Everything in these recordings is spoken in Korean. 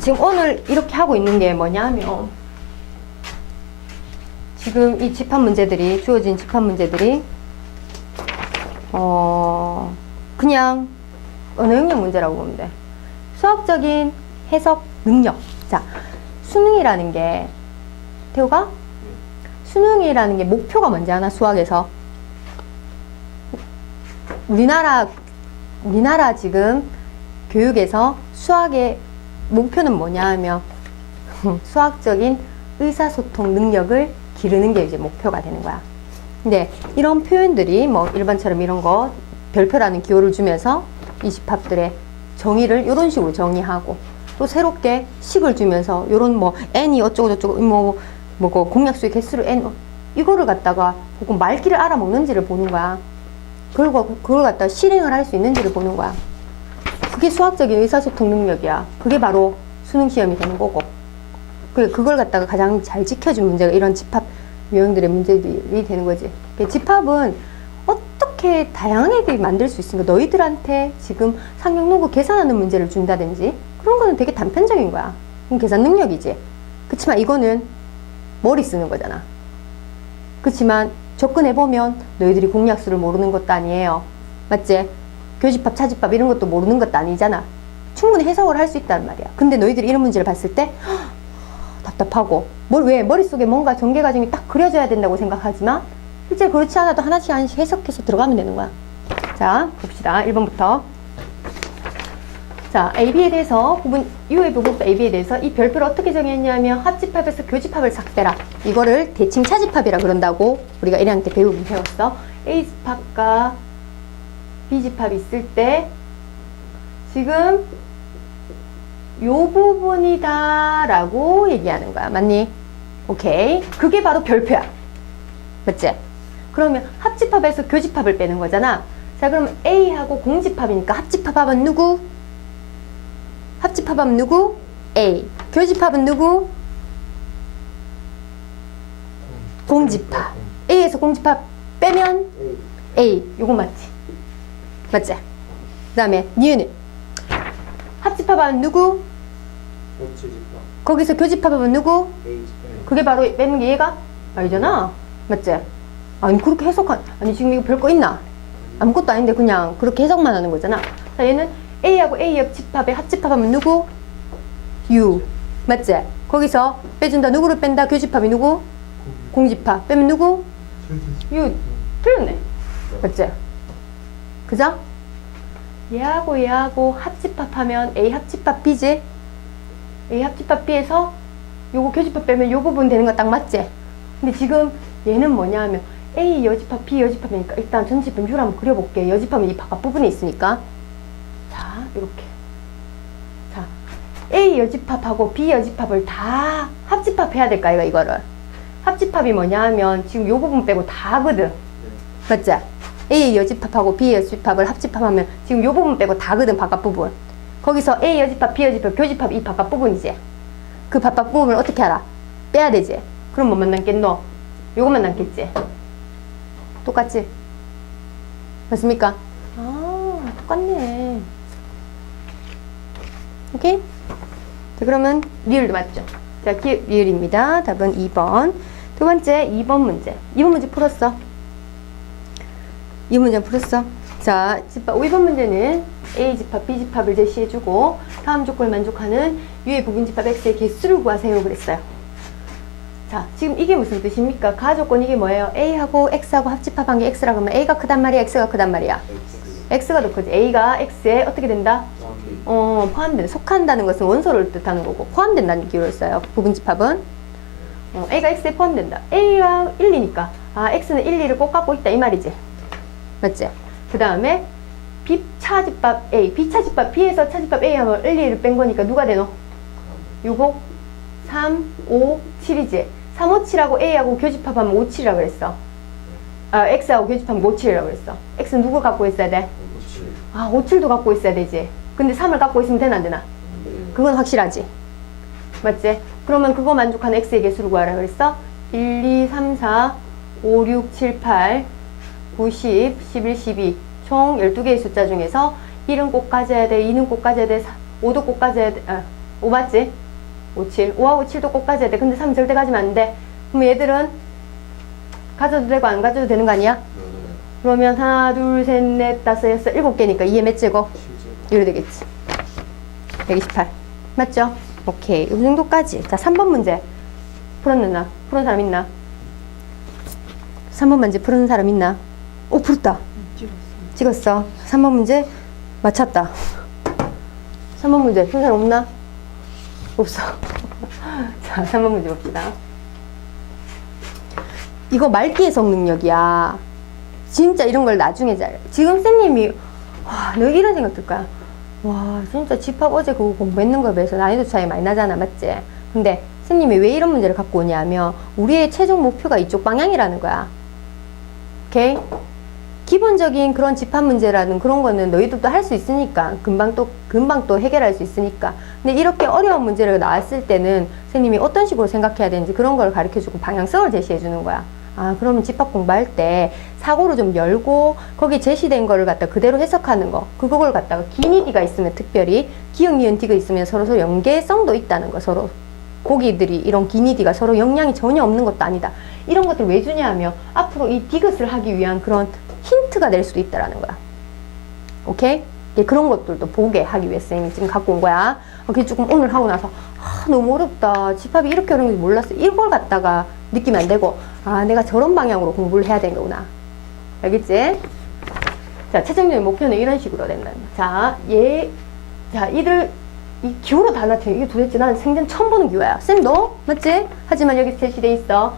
지금 오늘 이렇게 하고 있는 게 뭐냐면 지금 이 집합 문제들이 주어진 집합 문제들이 어 그냥 언어 능력 문제라고 보면 돼. 수학적인 해석 능력. 자, 수능이라는 게 태호가 수능이라는 게 목표가 뭔지 아나 수학에서 우리나라 우리나라 지금 교육에서 수학의 목표는 뭐냐 하면 수학적인 의사소통 능력을 기르는 게 이제 목표가 되는 거야. 근데 이런 표현들이 뭐 일반처럼 이런 거 별표라는 기호를 주면서 이 집합들의 정의를 이런 식으로 정의하고 또 새롭게 식을 주면서 이런 뭐 n이 어쩌고 저쩌고 뭐 뭐고 공약수의 개수를 n 이거를 갖다가 혹은 말귀를 알아먹는지를 보는 거야. 그리고 그걸 갖다 실행을 할 수 있는지를 보는 거야. 그게 수학적인 의사소통 능력이야. 그게 바로 수능 시험이 되는 거고. 그걸 갖다가 가장 잘 지켜준 문제가 이런 집합 유형들의 문제들이 되는 거지. 그 집합은 어떻게 다양하게 만들 수 있으니까 너희들한테 지금 상용노구 계산하는 문제를 준다든지 그런 거는 되게 단편적인 거야. 그럼 계산 능력이지. 그렇지만 이거는 머리 쓰는 거잖아. 그렇지만 접근해 보면 너희들이 공약수를 모르는 것도 아니에요. 맞지? 교집합, 차집합 이런 것도 모르는 것도 아니잖아. 충분히 해석을 할 수 있단 말이야. 근데 너희들이 이런 문제를 봤을 때 답답하고 뭘 왜 머릿속에 뭔가 전개 과정이 딱 그려져야 된다고 생각하지만 실제 그렇지 않아도 하나씩 하나씩 해석해서 들어가면 되는 거야. 자, 봅시다. 1번부터. 자, AB에 대해서 부분, U의 부분부터 AB에 대해서 이 별표를 어떻게 정했냐면 합집합에서 교집합을 삭제라. 이거를 대칭 차집합이라 그런다고 우리가 1학년 때 배우긴 배웠어. A집합과 B집합이 있을 때 지금 요 부분이다 라고 얘기하는 거야. 맞니? 오케이. 그게 바로 별표야. 맞지? 그러면 합집합에서 교집합을 빼는 거잖아. 자, 그럼 A하고 공집합이니까 합집합은 누구? 합집합은 누구? A. 교집합은 누구? 공집합. A에서 공집합 빼면 A. 요거 맞지? 맞지? 그 다음에 니은은 합집합은 누구? 거기서 교집합은 누구? 그게 바로 빼는 게 얘가 아니잖아. 맞지? 아니 그렇게 해석한 아니 지금 이거 별거 있나? 아무것도 아닌데 그냥 그렇게 해석만 하는 거잖아. 자 얘는 A하고 A 합집합의 합집합하면 누구? U 맞지? 거기서 빼준다 누구를 뺀다? 교집합이 누구? 공집합 빼면 누구? U 틀렸네. 맞지? 그죠? 얘하고 얘하고 합집합하면 A 합집합 B지? A 합집합 B에서 요거 교집합 빼면 요 부분 되는 거 딱 맞지? 근데 지금 얘는 뭐냐 하면 A 여집합 B 여집합이니까 일단 전집합 U를 한번 그려볼게 여집합은 이 바깥 부분에 있으니까 자 이렇게 자 A 여집합하고 B 여집합을 다 합집합해야 될까 이거 이거를 합집합이 뭐냐 하면 지금 요 부분 빼고 다 하거든 맞지? A 여집합하고 B 여집합을 합집합하면 지금 요 부분 빼고 다거든 바깥 부분 거기서 A 여집합 B 여집합 교집합 이 바깥 부분이지 그 바깥 부분을 어떻게 알아? 빼야 되지 그럼 뭐만 남겠노? 요것만 남겠지 똑같지? 맞습니까? 아 똑같네 오케이? 자 그러면 리을도 맞죠? 자 기, 리을입니다 답은 2번 두 번째 2번 문제 2번 문제 풀었어 이 문제 풀었어. 자, 집합 5번 문제는 A 집합, B 집합을 제시해주고 다음 조건을 만족하는 U의 부분 집합 X의 개수를 구하세요 그랬어요. 자, 지금 이게 무슨 뜻입니까? 가조건 이게 뭐예요? A하고 X하고 합집합한 게 X라고 하면 A가 크단 말이야, X가 크단 말이야. X가 더 크지. A가 X에 어떻게 된다? 어, 포함된다. 속한다는 것은 원소를 뜻하는 거고 포함된다는 기호를 써요. 부분 집합은. 어, A가 X에 포함된다. A가 1, 2니까 아, X는 1, 2를 꼭 갖고 있다 이 말이지. 맞지? 그 다음에 B 차집합 A, B 차집합 B에서 차집합 A 하면 1, 2를 뺀 거니까 누가 되노? 6, 5, 3, 5, 7이지. 3, 5, 7하고 A하고 교집합하면 5, 7이라고 그랬어. 아, X하고 교집합하면 5, 7이라고 그랬어. X는 누구 갖고 있어야 돼? 아, 5, 7도 갖고 있어야 되지. 근데 3을 갖고 있으면 되나 안 되나? 그건 확실하지. 맞지? 그러면 그거 만족하는 X의 개수를 구하라 그랬어? 1, 2, 3, 4, 5, 6, 7, 8, 90, 11, 12. 총 12개의 숫자 중에서 1은 꼭 가져야 돼, 2는 꼭 가져야 돼, 5도 꼭 가져야 돼, 아, 5 맞지? 5, 7. 5하고 7도 꼭 가져야 돼. 근데 3 절대 가지면 안 돼. 그럼 얘들은 가져도 되고 안 가져도 되는 거 아니야? 네. 그러면 하나, 둘, 셋, 넷, 다섯, 여섯, 일곱 개니까 2에 몇 제곱? 이래 되겠지. 128. 맞죠? 오케이. 이 정도까지. 자, 3번 문제. 풀었느나? 푸는 사람 있나? 3번 문제 푸는 사람 있나? 오, 풀었다. 찍었어. 3번 문제 맞췄다. 3번 문제 푼 사람 없나? 없어. 자, 3번 문제 봅시다. 이거 말기 해석 능력이야. 진짜 이런 걸 나중에 잘. 지금 쌤님이 와, 너 이런 생각 들 거야. 와, 진짜 집합 어제 그거 공부했는 거에 비해서 난이도 차이 많이 나잖아, 맞지? 근데 쌤님이 왜 이런 문제를 갖고 오냐면 우리의 최종 목표가 이쪽 방향이라는 거야. 오케이? 기본적인 그런 집합 문제라는 그런 거는 너희들도 할 수 있으니까 금방 또 금방 또 해결할 수 있으니까. 근데 이렇게 어려운 문제를 나왔을 때는 선생님이 어떤 식으로 생각해야 되는지 그런 걸 가르쳐주고 방향성을 제시해 주는 거야. 아 그러면 집합 공부할 때 사고를 좀 열고 거기 제시된 거를 갖다 그대로 해석하는 거. 그걸 갖다가 기니디가 있으면 특별히 기억 니은 디가 있으면 서로 서로 연계성도 있다는 거. 서로 고기들이 이런 기니디가 서로 영향이 전혀 없는 것도 아니다. 이런 것들 왜 주냐 하면 앞으로 이 디귿을 하기 위한 그런 힌트가 될 수도 있다라는 거야. 오케이? 그런 것들도 보게 하기 위해서 쌤이 지금 갖고 온 거야. 어, 그게 조금 오늘 하고 나서 아, 너무 어렵다. 집합이 이렇게 어려운 줄 몰랐어. 이걸 갖다가 느끼면 안 되고 아 내가 저런 방향으로 공부를 해야 되는 거구나. 알겠지? 자, 최종적인 목표는 이런 식으로 된다. 자, 얘, 자, 이들, 이 기호로 다 나타내. 이게 도대체 나는 생전 처음 보는 기호야. 쌤도? 맞지? 하지만 여기 제시돼 있어.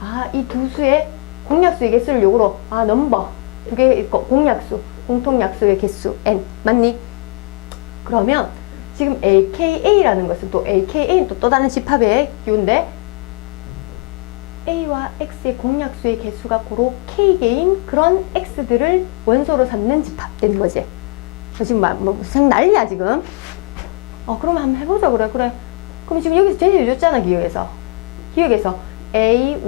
아, 이 두 수의 공약수의 개수를 요구로, 아, 넘버. 두개 있고, 공약수. 공통약수의 개수, n. 맞니? 그러면, 지금 AKA라는 것은 또 AKA는 또, 또 다른 집합의 기호인데, A와 X의 공약수의 개수가 고로 K개인 그런 X들을 원소로 삼는 집합되는 거지. 지금 막, 뭐, 생 난리야, 지금. 어, 그러면 한번 해보자, 그래, 그래. 그럼 지금 여기서 제시해 줬잖아, 기억에서. 기억에서 A, 1,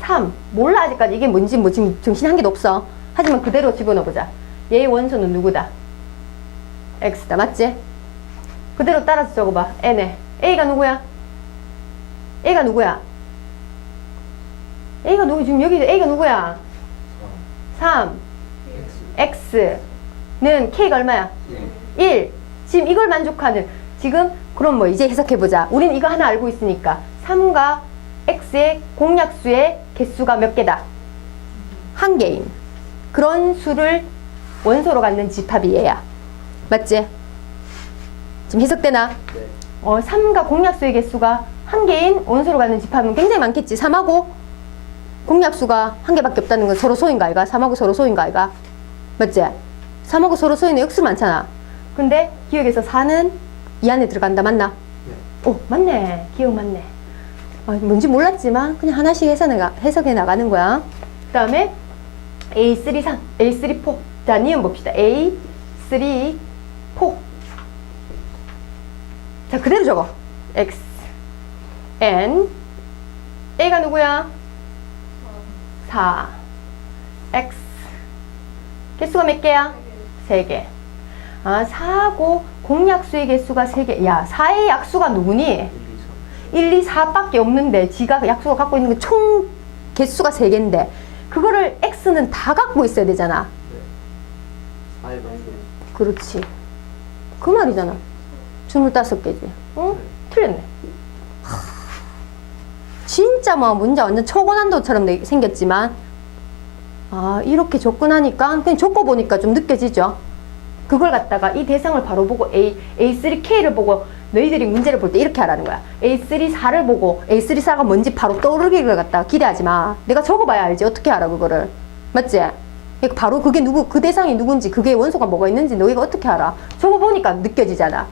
3. 몰라, 아직까지. 이게 뭔지 뭐 지금 정신 한 개도 없어. 하지만 그대로 집어넣어보자. 얘의 원소는 누구다? X다, 맞지? 그대로 따라서 적어봐. N에. A가 누구야? A가 누구야? A가 누구? 지금 여기 A가 누구야? 3. X는 K가 얼마야? 1. 지금 이걸 만족하는 지금 그럼 뭐 이제 해석해 보자. 우린 이거 하나 알고 있으니까 3과 x의 공약수의 개수가 몇 개다? 한 개인. 그런 수를 원소로 갖는 집합이 얘야. 맞지? 지금 해석되나? 네. 어, 3과 공약수의 개수가 한 개인 원소로 갖는 집합은 굉장히 많겠지. 3하고 공약수가 한 개밖에 없다는 건 서로 소인가 아이가? 3하고 서로 소인가 아이가? 맞지? 3하고 서로 소인의 역수 많잖아. 근데 기억에서 4는 이 안에 들어간다. 맞나? 네. 오, 맞네. 기억 맞네. 아, 뭔지 몰랐지만 그냥 하나씩 해석해, 나가, 해석해 나가는 거야. 그 다음에 A3, 3, A3, 4. 자, 니은 봅시다. A, 3, 4. 자, 그대로 적어. X, N. A가 누구야? 4. X. 개수가 몇 개야? 3개. 아, 4하고 공약수의 개수가 3개. 야, 4의 약수가 누구니? 1, 2, 3. 1, 2, 4밖에 없는데 지가 약수가 갖고 있는 게총 개수가 3개인데 그거를 X는 다 갖고 있어야 되잖아. 네. 4의 만수. 그렇지. 그 말이잖아. 25개지. 어? 틀렸네. 하, 진짜 뭐 문제 완전 초고난도처럼 내- 생겼지만 아 이렇게 접근하니까 그냥 적어보니까 좀 느껴지죠. 그걸 갖다가 이 대상을 바로 보고 A, A3K를 보고 너희들이 문제를 볼 때 이렇게 하라는 거야. A34를 보고 A34가 뭔지 바로 떠오르기를 갖다가 기대하지 마. 내가 적어봐야 알지. 어떻게 알아 그거를. 맞지? 그러니까 바로 그게 누구 그 대상이 누군지 그게 원소가 뭐가 있는지 너희가 어떻게 알아? 적어보니까 느껴지잖아.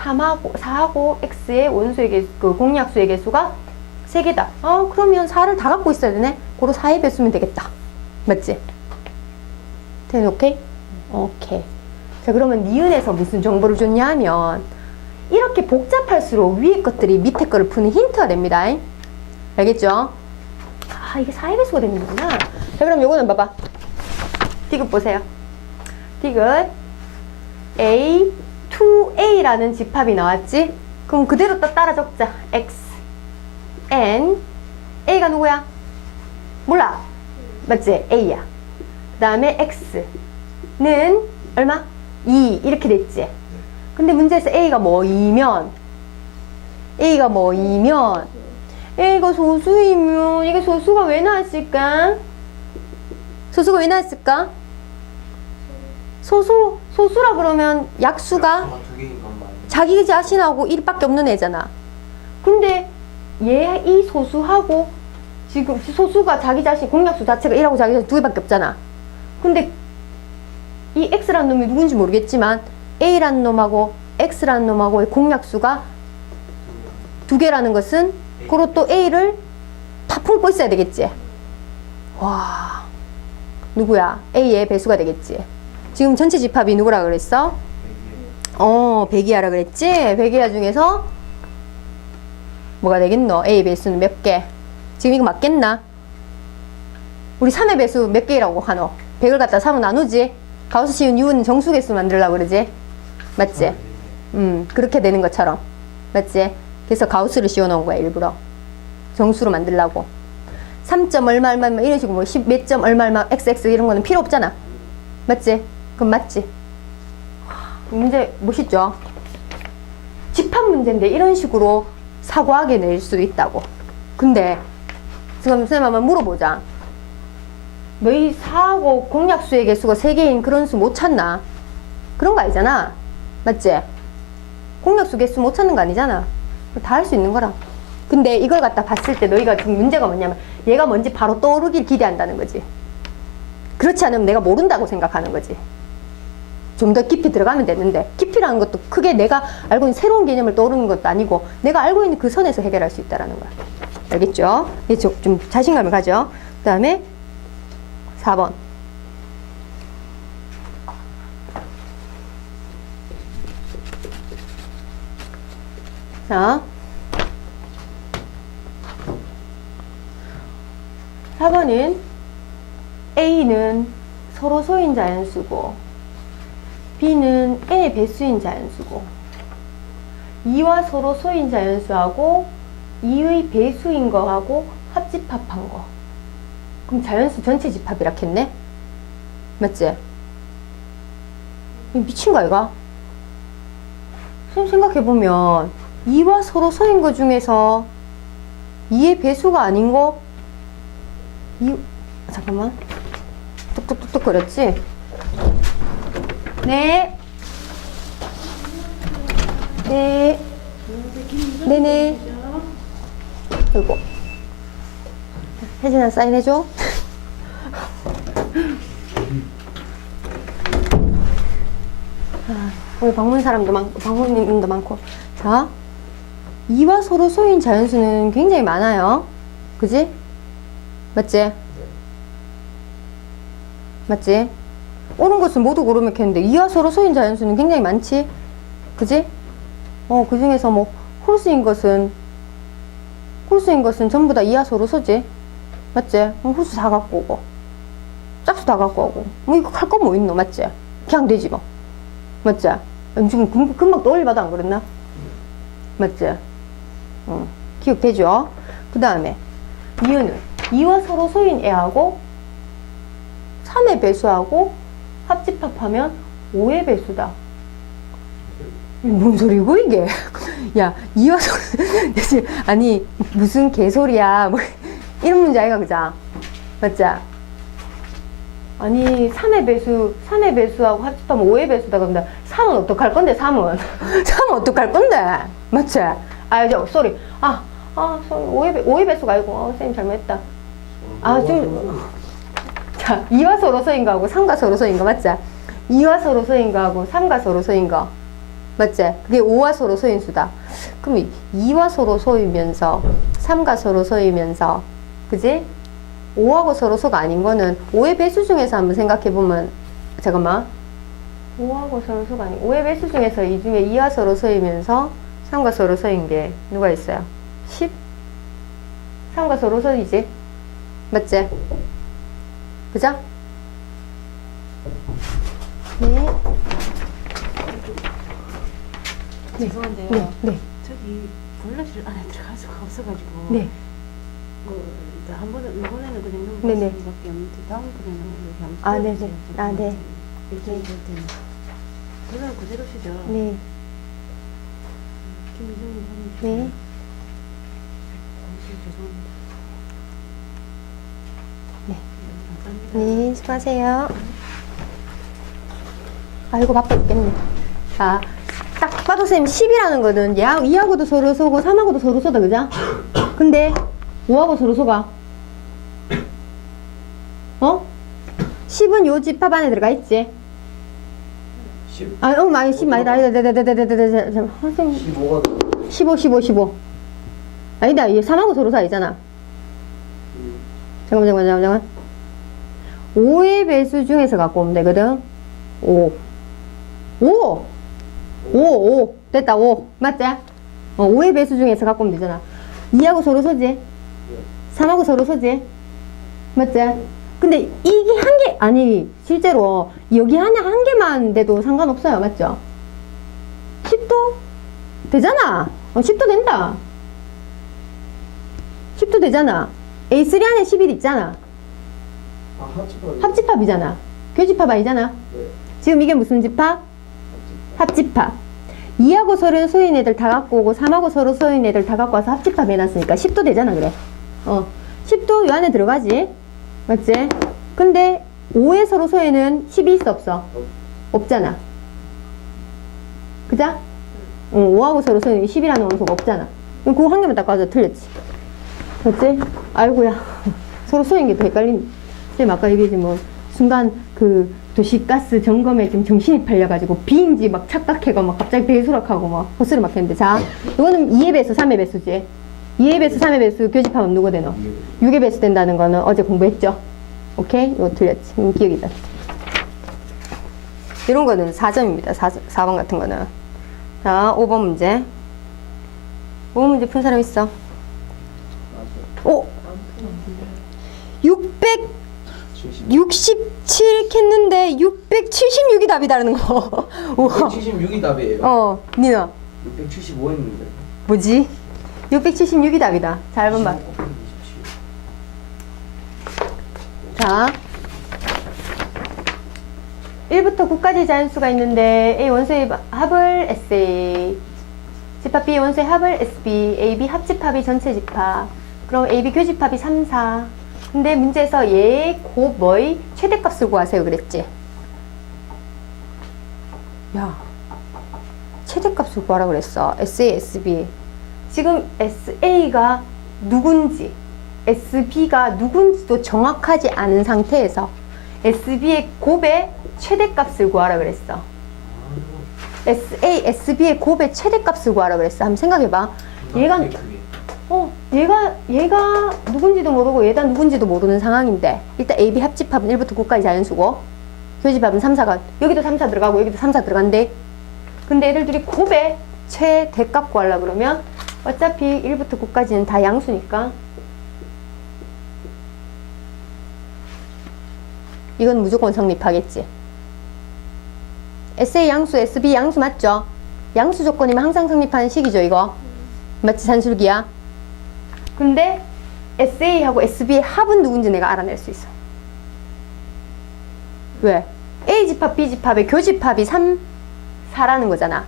3하고 4하고 X의 원소의 개, 그 공약수의 개수가 3개다. 아 그러면 4를 다 갖고 있어야 되네. 고로 4의 배수면 되겠다. 맞지? 된 오케이? 오케이. 자 그러면 니은에서 무슨 정보를 줬냐 하면 이렇게 복잡할수록 위에 것들이 밑에 거를 푸는 힌트가 됩니다. 알겠죠? 아 이게 4의 배수가 되는 거구나. 자 그럼 요거는 봐봐. 디귿 보세요. 디귿 A, 2A라는 집합이 나왔지? 그럼 그대로 또 따라 적자. x n a가 누구야? 몰라. 맞지? a야. 그 다음에 x는 얼마? 2 이렇게 됐지. 근데 문제에서 a가 뭐이면 a가 뭐이면 a가 소수이면 이게 소수가 왜 나왔을까? 소수가 왜 나왔을까? 소수 소수라 그러면 약수가. 자기 자신하고 1밖에 없는 애잖아. 근데 얘 이 소수하고 지금 소수가 자기 자신 공약수 자체가 1하고 자기 자신 두 개밖에 없잖아. 근데 이 x라는 놈이 누군지 모르겠지만 a라는 놈하고 x라는 놈하고의 공약수가 두 개라는 것은 그로 또 a를 다 품고 있어야 되겠지. 와 누구야? a의 배수가 되겠지. 지금 전체 집합이 누구라 그랬어? 어, 백이야라 그랬지? 백이야 중에서 뭐가 되겠노? A 배수는 몇 개? 지금 이거 맞겠나? 우리 3의 배수 몇 개라고 하노? 100을 갖다 3은 나누지? 가우스 시운 U는 정수 개수 만들려고 그러지? 맞지? 음, 그렇게 되는 것처럼. 맞지? 그래서 가우스를 씌워놓은 거야, 일부러. 정수로 만들려고. 3점 얼마 얼마 얼마 이런 식으로 뭐10몇점 얼마 얼마 XX 이런 거는 필요 없잖아. 맞지? 그럼 맞지? 문제 멋있죠? 집합 문제인데 이런 식으로 사고하게 낼수 있다고. 근데 지금 선생님 한번 물어보자. 너희 사하고 공약수의 개수가 세개인 그런 수 못 찾나? 그런 거 아니잖아. 맞지? 공약 수 개수 못 찾는 거 아니잖아. 다 할 수 있는 거라. 근데 이걸 갖다 봤을 때 너희가 지금 문제가 뭐냐면 얘가 뭔지 바로 떠오르길 기대한다는 거지. 그렇지 않으면 내가 모른다고 생각하는 거지. 좀 더 깊이 들어가면 되는데 깊이라는 것도 크게 내가 알고 있는 새로운 개념을 떠오르는 것도 아니고 내가 알고 있는 그 선에서 해결할 수 있다라는 거야. 알겠죠? 이제 좀- 좀 자신감을 가져. 그 다음에 4번. 자. 4번은 A는 서로 소인 자연수고 B는 N의 배수인 자연수고 2와 서로 소인 자연수하고 2의 배수인 거하고 합집합한 거 그럼 자연수 전체 집합이라 했네? 맞지? 미친 거 아이가? 선생님 생각해보면 2와 서로 소인 거 중에서 2의 배수가 아닌 거 2, 잠깐만 뚝뚝뚝뚝 거렸지? 네. 네. 네네. 아이고. 혜진아 사인해줘. 아, 우리 방문 사람도 많고, 방문님도 많고. 자. 이와 서로 소인 자연수는 굉장히 많아요. 그지? 맞지? 맞지? 옳은 것을 모두 고르면 했는데 이와 서로 소인 자연수는 굉장히 많지? 그지? 어, 그 중에서 뭐 홀수인 것은 홀수인 것은 전부 다 이하 서로 소지? 맞지? 어, 홀수 다 갖고 오고 짝수 다 갖고 오고 뭐 이거 할 거 뭐 있노? 맞지? 그냥 되지 뭐 맞지? 지금 금, 금방 떠올려봐도 안 그랬나? 맞지? 어, 기억되죠? 그 다음에 이유는 이와 서로 소인 애하고 3의 배수하고 합집합하면 5의 배수다. 뭔 소리고 이게? 야 이와 서로 아니 무슨 개소리야? 뭐 이런 문제 아이가 그자? 맞지? 아니 3의 배수 3의 배수하고 합집하면 5의 배수다 그런데 3은 어떡할 건데 3은 3은 어떡할 건데? 맞지? 아 이제 쏘리 아 아, 쏘리 5의, 배, 5의 배수가 아니고 어, 선생님 잘못했다. 아, 좀, 자, 2와 서로서인 거하고 3과 서로서인 거 맞지? 2와 서로서인 거하고 3과 서로서인 거 맞지? 그게 5와 서로 서인 수다. 그럼 2와 서로 서이면서 3과 서로 서이면서 그지? 5하고 서로 서가 아닌 거는 5의 배수 중에서 한번 생각해 보면 잠깐만 5하고 서로 서가 아닌 5의 배수 중에서 이 중에 2와 서로 서이면서 3과 서로서인 게 누가 있어요? 10? 3과 서로서이지? 맞지? 그죠? 네. 죄송한데요. 네, 네. 저기 있어가지고 네. 그 일단 한 번은 이번에는 그냥 네네. 수밖에 없는데 다음 번에는 이렇게 한번 아, 네네. 아, 네. 될 때는 그건 그대로시죠. 네. 네. 네. 네, 수고하세요. 아이고, 바빠 죽겠네. 자, 딱 봐도 선생님 10이라는 거는 얘 2하고도 서로 쏘고 3하고도 서로 쏘다, 그죠? 근데 5하고 서로 쏘가. 어? 10은 요 집합 안에 들어가 있지? 10, 아, 어, 많이 10 많이 다. 아니다, 아니다, 아니다, 아니다, 아니다, 아니다. 선생님, 15가 15, 15, 15. 아니다, 얘 3하고 서로 사이잖아. 잠깐만, 잠깐만, 잠깐만. 5의 배수 중에서 갖고 오면 되거든. 5. 5! 5, 5. 됐다, 5. 맞지? 어, 5의 배수 중에서 갖고 오면 되잖아. 2하고 서로 서지? 3하고 서로 서지? 맞지? 근데 이게 한 개, 아니, 실제로 여기 하나 한 개만 돼도 상관없어요. 맞죠? 10도? 되잖아. 어, 10도 된다. 10도 되잖아. A3 안에 11 있잖아. 아, 합집합. 합집합이잖아. 교집합 아니잖아. 네. 지금 이게 무슨 집합? 합집합. 2하고 서로 소인 애들 다 갖고 오고 3하고 서로 소인 애들 다 갖고 와서 합집합 해놨으니까 10도 되잖아 그래. 어. 10도 이 안에 들어가지. 맞지? 근데 5의 서로 소에는 10이 있어 없어? 없잖아. 그자? 응, 5하고 서로 소에는 10이라는 원소가 없잖아. 그럼 그거 한 개만 딱 가져 틀렸지. 맞지? 아이고야. 서로 소인 게 더 헷갈린. 쌤 아까 얘기했지 뭐 순간 그 도시가스 점검에 좀 정신이 팔려가지고 비인지 막 착각해가 막 갑자기 배수락하고 막 헛소리 막 했는데 자 이거는 2의 배수 3의 배수지 2의 배수 3의 배수 교집합은 누가 되노? 6의 배수 된다는 거는 어제 공부했죠? 오케이? 이거 틀렸지 음, 기억이다 이런 거는 4점입니다 4, 4번 같은 거는 자 5번 문제 5번 문제 푼 사람 있어? 오! 600 67 캤는데 676이 답이다라는 거. 우와. 176이 답이에요. 어, 니나 675 했는데. 뭐지? 676이 답이다. 잘 봐봐. 자, 1부터 9까지 자연수가 있는데 A 원소의 합을 SA, 집합 B 원소의 합을 SB, AB 합집합이 전체 집합. 그럼 AB 교집합이 3, 4. 근데 문제에서 얘 곱의 최대값을 구하세요 그랬지? 야, 최대값을 구하라 그랬어. SA, SB. 지금 SA가 누군지, SB가 누군지도 정확하지 않은 상태에서 SB의 곱의 최대값을 구하라 그랬어. SA, SB의 곱의 최대값을 구하라 그랬어. 한번 생각해봐. 얘가, 어, 얘가, 얘가 누군지도 모르고 얘가 누군지도 모르는 상황인데, 일단 AB 합집합은 1부터 9까지 자연수고, 교집합은 3, 4가, 여기도 3, 4 들어가고, 여기도 3, 4 들어간대. 근데 얘들들이 곱의 최대값 구하려 그러면, 어차피 1부터 9까지는 다 양수니까, 이건 무조건 성립하겠지. SA 양수, SB 양수 맞죠? 양수 조건이면 항상 성립하는 식이죠, 이거. 마치 산술기야. 근데 SA하고 SB의 합은 누군지 내가 알아낼 수 있어. 왜? A 집합, B 집합의 교집합이 3, 4라는 거잖아.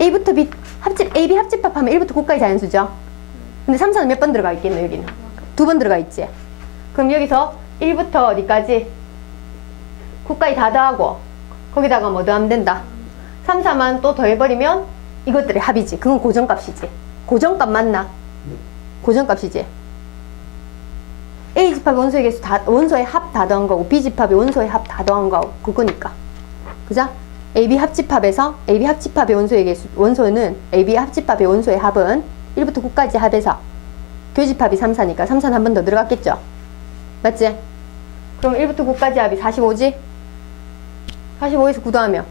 A부터 B 합집, AB 합집합 하면 1부터 9까지 자연수죠. 근데 3, 4는 몇 번 들어가 있겠노, 여기는? 두 번 들어가 있지. 그럼 여기서 1부터 어디까지? 9까지 다 더하고, 거기다가 뭐 더하면 된다. 3, 4만 또 더해버리면 이것들의 합이지. 그건 고정값이지. 고정값 맞나? 고정값이지. A 집합의 원소의 개수 다, 원소의 합 다 더한 거고, B 집합의 원소의 합 다 더한 거고, 그거니까. 그죠? AB 합집합에서, AB 합집합의 원소의 개수, 원소는, AB 합집합의 원소의 합은 1부터 9까지 합해서, 교집합이 3, 4니까 3, 4는 한 번 더 들어갔겠죠? 맞지? 그럼 1부터 9까지 합이 45지? 45에서 9 더하면,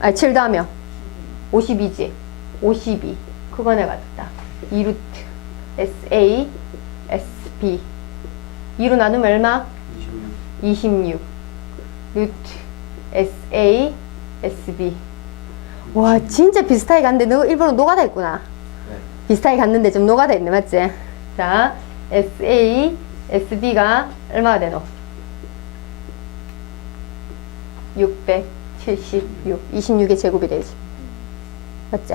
아니, 7 더하면, 52지? 52. 그거 내가 다 2루트. SA, SB. 2로 나누면 얼마? 26. 루트 SA, SB. 와, 진짜 비슷하게 갔는데 너 일본어 노가다 했구나. 네. 비슷하게 갔는데 좀 노가다 했네, 맞지? 자, SA, SB가 얼마가 되노? 676, 26의 제곱이 되지. 맞지?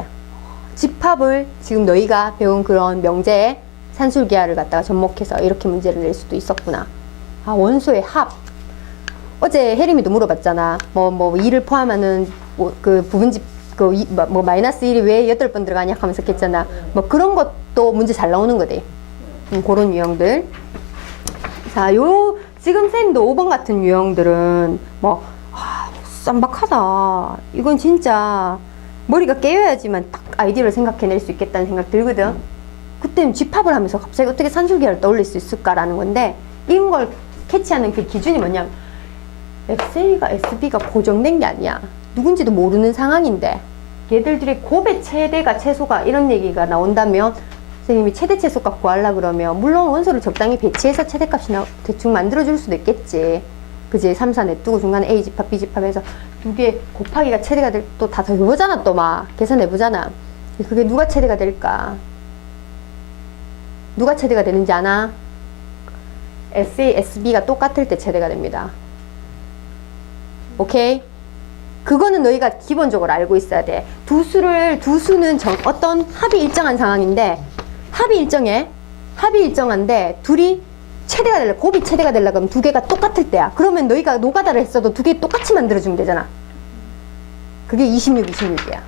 집합을 지금 너희가 배운 그런 명제 산술기하를 갖다가 접목해서 이렇게 문제를 낼 수도 있었구나. 아, 원소의 합. 어제 혜림이도 물어봤잖아. 뭐, 뭐, 2를 포함하는 뭐, 그 부분집, 그, 이- 뭐, 뭐 마이너스 1이 왜 8번 들어가냐 하면서 했잖아. 뭐 그런 것도 문제 잘 나오는 거대. 음, 그런 유형들. 자, 요, 지금 쌤도 5번 같은 유형들은 뭐, 아, 쌈박하다. 이건 진짜 머리가 깨어야지만 딱 아이디어를 생각해낼 수 있겠다는 생각 들거든. 그때는 집합을 하면서 갑자기 어떻게 산술기를 떠올릴 수 있을까라는 건데, 이런 걸 캐치하는 그 기준이 뭐냐면, XA가 SB가 고정된 게 아니야. 누군지도 모르는 상황인데, 얘들들의 곱의 최대가 최소가 이런 얘기가 나온다면, 선생님이 최대 최소값 구하려 그러면 물론 원소를 적당히 배치해서 최대값이 나, 대충 만들어줄 수도 있겠지. 그지? 3, 4 냅두고 중간에 A 집합, B 집합해서 두 개 곱하기가 최대가 될 또 다 더해보잖아 또 막 계산해보잖아. 그게 누가 최대가 될까? 누가 최대가 되는지 아나? SA, SB가 똑같을 때 최대가 됩니다. 오케이? 그거는 너희가 기본적으로 알고 있어야 돼. 두 수를, 두 수는 정, 어떤 합이 일정한 상황인데, 합이 일정해. 합이 일정한데, 둘이 최대가 될래, 곱이 최대가 될라 그러면 두 개가 똑같을 때야. 그러면 너희가 노가다를 했어도 두 개 똑같이 만들어주면 되잖아. 그게 26, 26이야.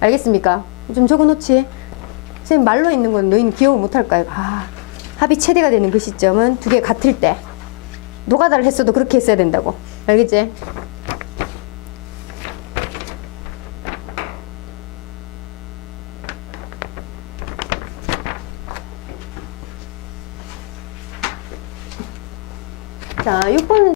알겠습니까? 좀 적어 놓지. 선생님 말로 있는 건 너희는 기억을 못할 거야. 아, 합이 최대가 되는 그 시점은 두 개 같을 때. 노가다를 했어도 그렇게 했어야 된다고. 알겠지? 자, 6번은